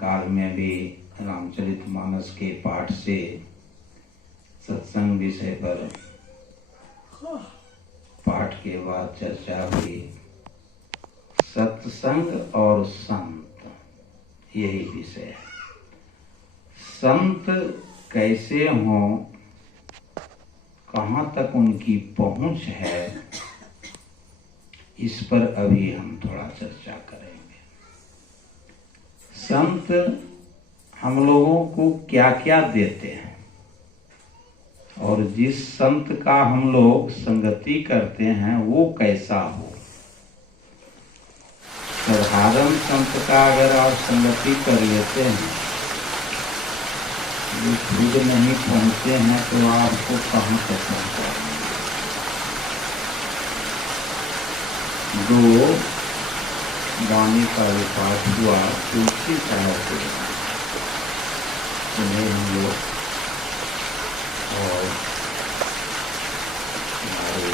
काल में भी रामचरितमानस के पाठ से सत्संग विषय पर पाठ के बाद चर्चा हुई। सत्संग और संत, यही विषय है। संत कैसे हों, कहाँ तक उनकी पहुंच है, इस पर अभी हम थोड़ा चर्चा करेंगे। संत हम लोगों को क्या क्या देते हैं और जिस संत का हम लोग संगति करते हैं वो कैसा हो। साधारण संत का अगर आप संगति कर लेते हैं, वो खुद नहीं पहुंचते हैं तो आपको कहाँ तक पहुंचाएंगे। दो वाणी का विकास हुआ तुलसी साहब से, उन्हें हम लोग और हमारे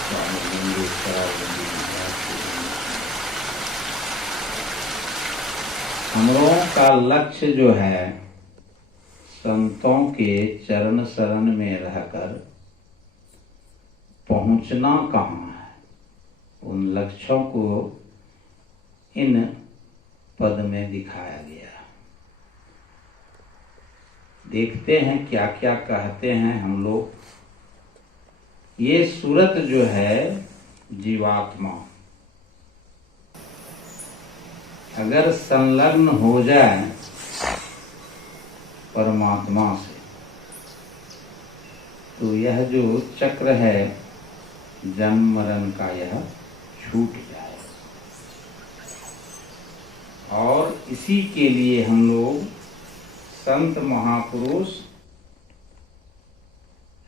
स्वामी लिंगेश्वर हम लोगों का लक्ष्य जो है संतों के चरण शरण में रहकर पहुंचना कहाँ है, उन लक्ष्यों को इन पद में दिखाया गया। देखते हैं क्या क्या कहते हैं हम लोग। ये सूरत जो है जीवात्मा अगर संलग्न हो जाए परमात्मा से, तो यह जो चक्र है जन्म मरण का, यह छूट जाए। और इसी के लिए हम लोग संत महापुरुष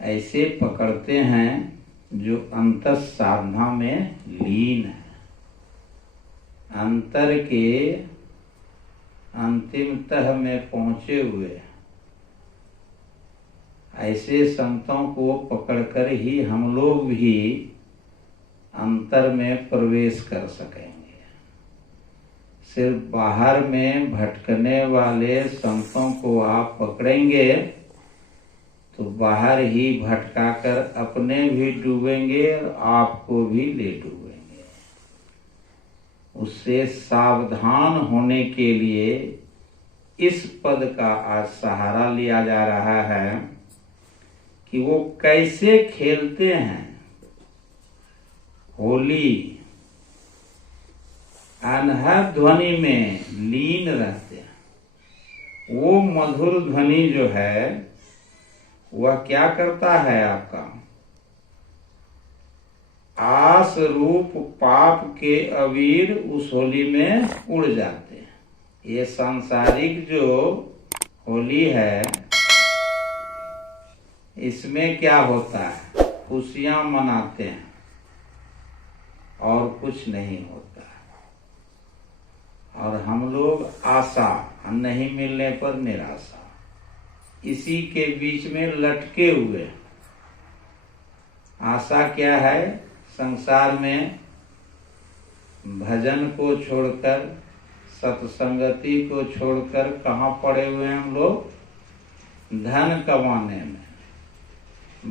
ऐसे पकड़ते हैं जो अंतस साधना में लीन है, अंतर के अंतिम तह में पहुंचे हुए। ऐसे संतों को पकड़कर ही हम लोग भी अंतर में प्रवेश कर सकेंगे। सिर्फ बाहर में भटकने वाले संतों को आप पकड़ेंगे तो बाहर ही भटकाकर अपने भी डूबेंगे और आपको भी ले डूबेंगे। उससे सावधान होने के लिए इस पद का आज सहारा लिया जा रहा है कि वो कैसे खेलते हैं होली। अनहद ध्वनि में लीन रहते हैं। वो मधुर ध्वनि जो है वह क्या करता है, आपका आस रूप पाप के अबीर उस होली में उड़ जाते हैं। ये सांसारिक जो होली है, इसमें क्या होता है, खुशियां मनाते हैं और कुछ नहीं होता। और हम लोग आशा, नहीं मिलने पर निराशा, इसी के बीच में लटके हुए। आशा क्या है, संसार में भजन को छोड़कर, सत्संगति को छोड़कर कहाँ पड़े हुए हैं हम लोग, धन कमाने में,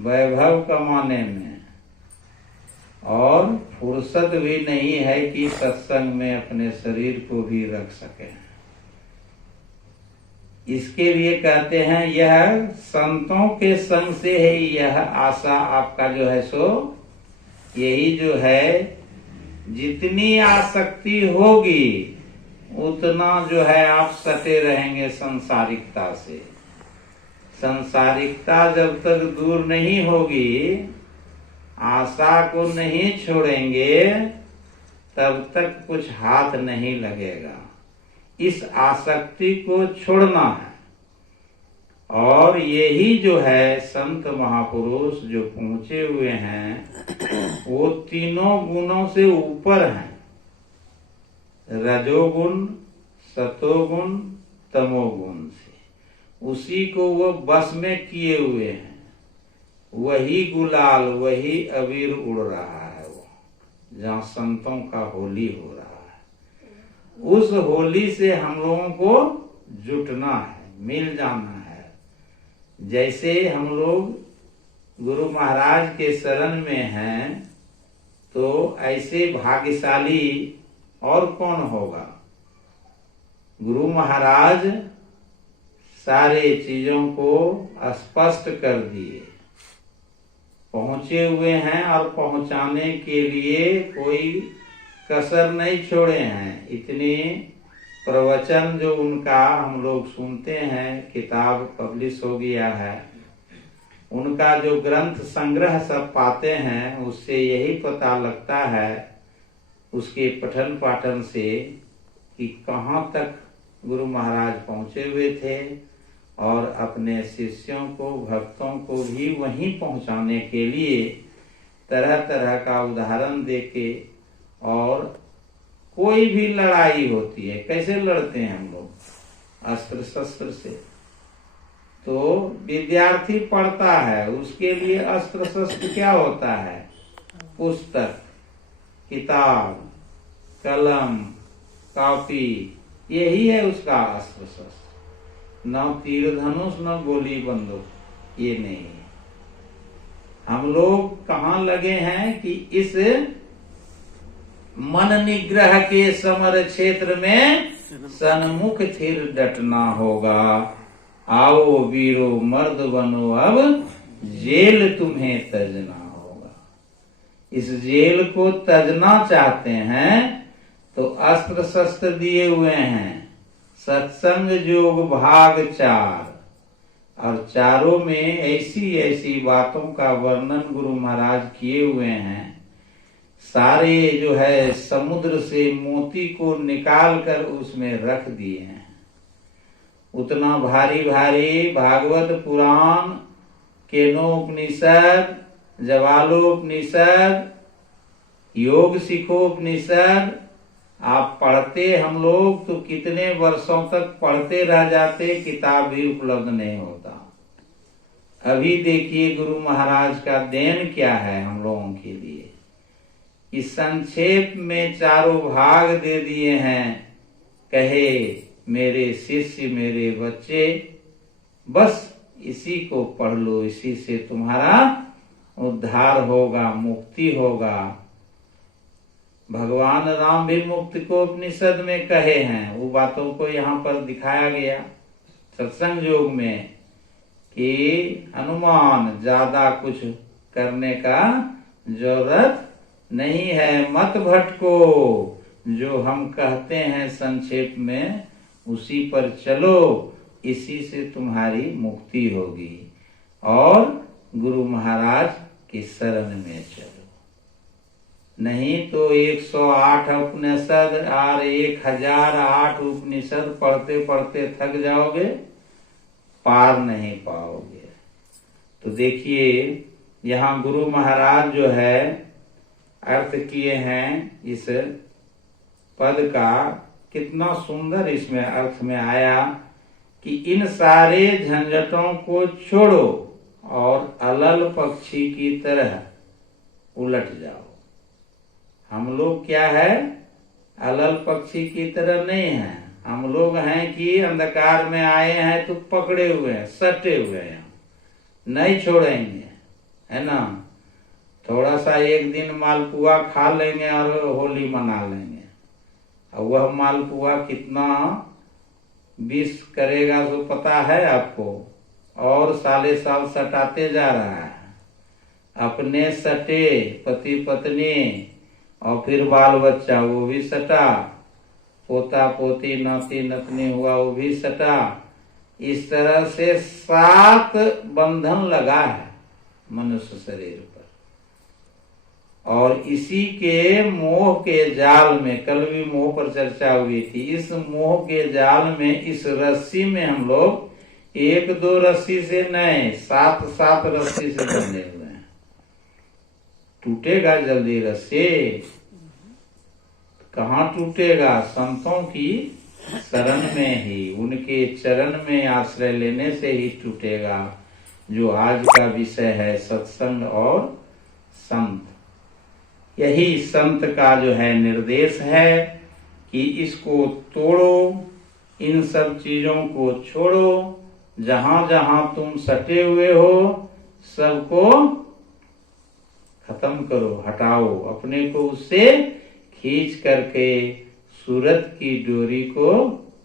वैभव कमाने में, और फुर्सत भी नहीं है कि सत्संग में अपने शरीर को भी रख सके। इसके लिए कहते हैं यह संतों के संग से है। यह आशा आपका जो है सो, यही जो है, जितनी आसक्ति होगी उतना जो है आप सटे रहेंगे संसारिकता से। संसारिकता जब तक दूर नहीं होगी, आशा को नहीं छोड़ेंगे, तब तक कुछ हाथ नहीं लगेगा। इस आसक्ति को छोड़ना है। और यही जो है संत महापुरुष जो पहुंचे हुए हैं, वो तीनों गुणों से ऊपर हैं। रजोगुण, सतोगुण, तमोगुण से उसी को वो बस में किए हुए हैं। वही गुलाल, वही अबीर उड़ रहा है वो, जहाँ संतों का होली हो रहा है। उस होली से हम लोगों को जुटना है, मिल जाना है। जैसे हम लोग गुरु महाराज के शरण में हैं, तो ऐसे भाग्यशाली और कौन होगा। गुरु महाराज सारे चीजों को स्पष्ट कर दिए, पहुंचे हुए हैं और पहुंचाने के लिए कोई कसर नहीं छोड़े हैं। इतने प्रवचन जो उनका हम लोग सुनते हैं, किताब पब्लिश हो गया है, उनका जो ग्रंथ संग्रह सब पाते हैं, उससे यही पता लगता है उसके पठन पाठन से कि कहाँ तक गुरु महाराज पहुंचे हुए थे और अपने शिष्यों को, भक्तों को भी वहीं पहुंचाने के लिए तरह तरह का उदाहरण देके। और कोई भी लड़ाई होती है, कैसे लड़ते हैं हम लोग, अस्त्र शस्त्र से। तो विद्यार्थी पढ़ता है, उसके लिए अस्त्र शस्त्र क्या होता है, पुस्तक, किताब, कलम, कॉपी, यही है उसका अस्त्र शस्त्र। न तीर धनुष, न गोली बंदूक, ये नहीं है। हम लोग कहाँ लगे हैं कि इस मन निग्रह के समर क्षेत्र में सन्मुख थिर डटना होगा। आओ वीरो मर्द बनो, अब जेल तुम्हें तजना होगा। इस जेल को तजना चाहते हैं तो अस्त्र शस्त्र दिए हुए हैं, सत्संग योग भाग 4, और चारों में ऐसी ऐसी बातों का वर्णन गुरु महाराज किए हुए हैं। सारे जो है समुद्र से मोती को निकाल कर उसमें रख दिए हैं। उतना भारी भारी भागवत पुराण, केनोपनिषद, जवालोपनिषद, योग सिखोपनिषद आप पढ़ते हम लोग तो कितने वर्षों तक पढ़ते रह जाते, किताब भी उपलब्ध नहीं होता। अभी देखिए गुरु महाराज का देन क्या है हम लोगों के लिए, इस संक्षेप में चारों भाग दे दिए हैं। कहे मेरे शिष्य, मेरे बच्चे, बस इसी को पढ़ लो, इसी से तुम्हारा उद्धार होगा, मुक्ति होगा। भगवान राम भी मुक्ति को उपनिषद में कहे हैं, वो बातों को यहाँ पर दिखाया गया सत्संग योग में कि हनुमान ज्यादा कुछ करने का जरूरत नहीं है, मत भटको, जो हम कहते हैं संक्षेप में उसी पर चलो, इसी से तुम्हारी मुक्ति होगी। और गुरु महाराज की शरण में चलो, नहीं तो 108 उपनिषद और 1008 उपनिषद पढ़ते पढ़ते थक जाओगे, पार नहीं पाओगे। तो देखिए यहाँ गुरु महाराज जो है अर्थ किए हैं इस पद का, कितना सुंदर इसमें अर्थ में आया कि इन सारे झंझटों को छोड़ो और अलल पक्षी की तरह उलट जाओ। हम लोग क्या है, अलल पक्षी की तरह नहीं है। हम लोग हैं कि अंधकार में आए हैं तो पकड़े हुए हैं, सटे हुए हैं, नहीं छोड़ेंगे, है ना। थोड़ा सा एक दिन मालपुआ खा लेंगे और होली मना लेंगे, और वह मालपुआ कितना विष करेगा तो पता है आपको, और साले साल सटाते जा रहा है। अपने सटे, पति पत्नी और फिर बाल बच्चा वो भी सटा, पोता पोती नाती नतनी हुआ वो भी सटा। इस तरह से 7 बंधन लगा है मनुष्य शरीर पर, और इसी के मोह के जाल में, कल भी मोह पर चर्चा हुई थी, इस मोह के जाल में, इस रस्सी में हम लोग 1-2 रस्सी से नहीं 7-7 रस्सी से बंधे हुए हैं। टूटेगा जल्दी रस्सी? कहाँ टूटेगा? संतों की शरण में ही, उनके चरण में आश्रय लेने से ही टूटेगा। जो आज का विषय है सत्संग और संत, यही संत का जो है निर्देश है। कि इसको तोड़ो, इन सब चीजों को छोड़ो, जहां जहां तुम सटे हुए हो सबको खत्म करो, हटाओ, अपने को उससे खींच करके सूरत की डोरी को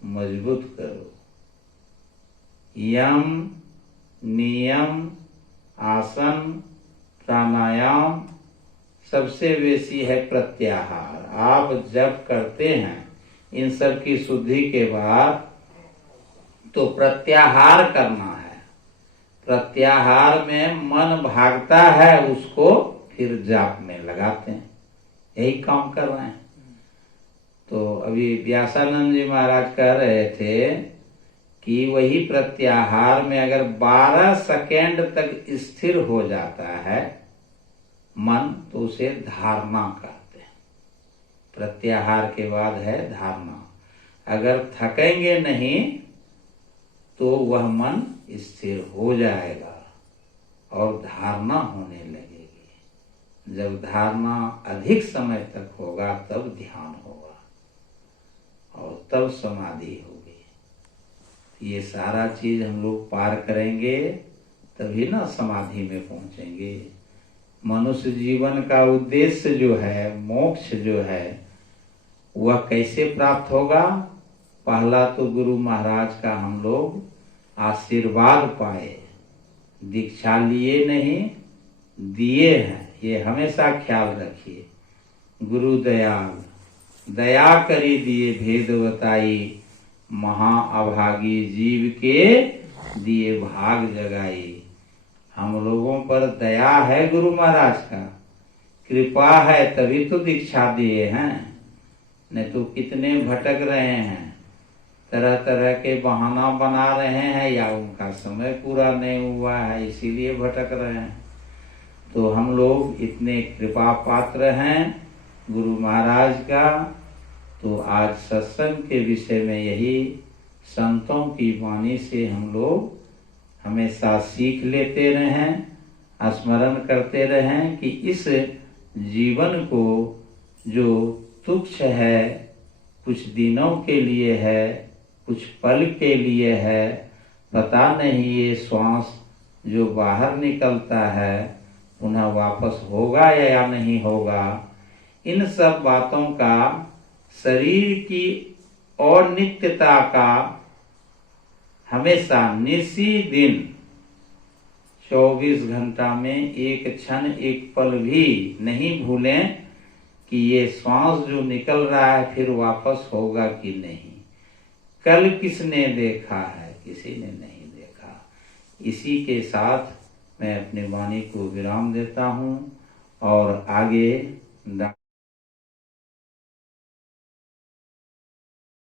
मजबूत करो। यम, नियम, आसन, प्राणायाम, सबसे बेसी है प्रत्याहार। आप जब करते हैं इन सब की शुद्धि के बाद तो प्रत्याहार करना है। प्रत्याहार में मन भागता है, उसको फिर जाप में लगाते हैं, यही काम कर रहे हैं। तो अभी व्यासानंद जी महाराज कह रहे थे कि वही प्रत्याहार में अगर 12 सेकेंड तक स्थिर हो जाता है मन, तो उसे धारणा कहते हैं। प्रत्याहार के बाद है धारणा। अगर थकेंगे नहीं तो वह मन स्थिर हो जाएगा और धारणा होने लगेगी। जब धारणा अधिक समय तक होगा तब ध्यान होगा और तब समाधि होगी। ये सारा चीज हम लोग पार करेंगे तभी ना समाधि में पहुंचेंगे। मनुष्य जीवन का उद्देश्य जो है, मोक्ष जो है, वह कैसे प्राप्त होगा? पहला तो गुरु महाराज का हम लोग आशीर्वाद पाए, दीक्षा लिए नहीं, दिए हैं, ये हमेशा ख्याल रखिए। गुरु दयाल, दया करी दिए भेद बताई, महा अभागी जीव के दिए भाग जगाई। हम लोगों पर दया है, गुरु महाराज का कृपा है, तभी तो दीक्षा दिए हैं। नहीं तो कितने भटक रहे हैं, तरह तरह के बहाना बना रहे हैं, या उनका समय पूरा नहीं हुआ है इसीलिए भटक रहे हैं। तो हम लोग इतने कृपा पात्र हैं गुरु महाराज का। तो आज सत्संग के विषय में यही संतों की वाणी से हम लोग हमेशा सीख लेते रहें, स्मरण करते रहें कि इस जीवन को जो तुच्छ है, कुछ दिनों के लिए है, कुछ पल के लिए है, पता नहीं ये श्वास जो बाहर निकलता है पुनः वापस होगा या नहीं होगा। इन सब बातों का, शरीर की और नित्यता का हमेशा निसी दिन 24 घंटा में एक क्षण एक पल भी नहीं भूलें कि ये श्वास जो निकल रहा है फिर वापस होगा कि नहीं। कल किसने देखा है? किसी ने नहीं देखा। इसी के साथ मैं अपनी वाणी को विराम देता हूँ और आगे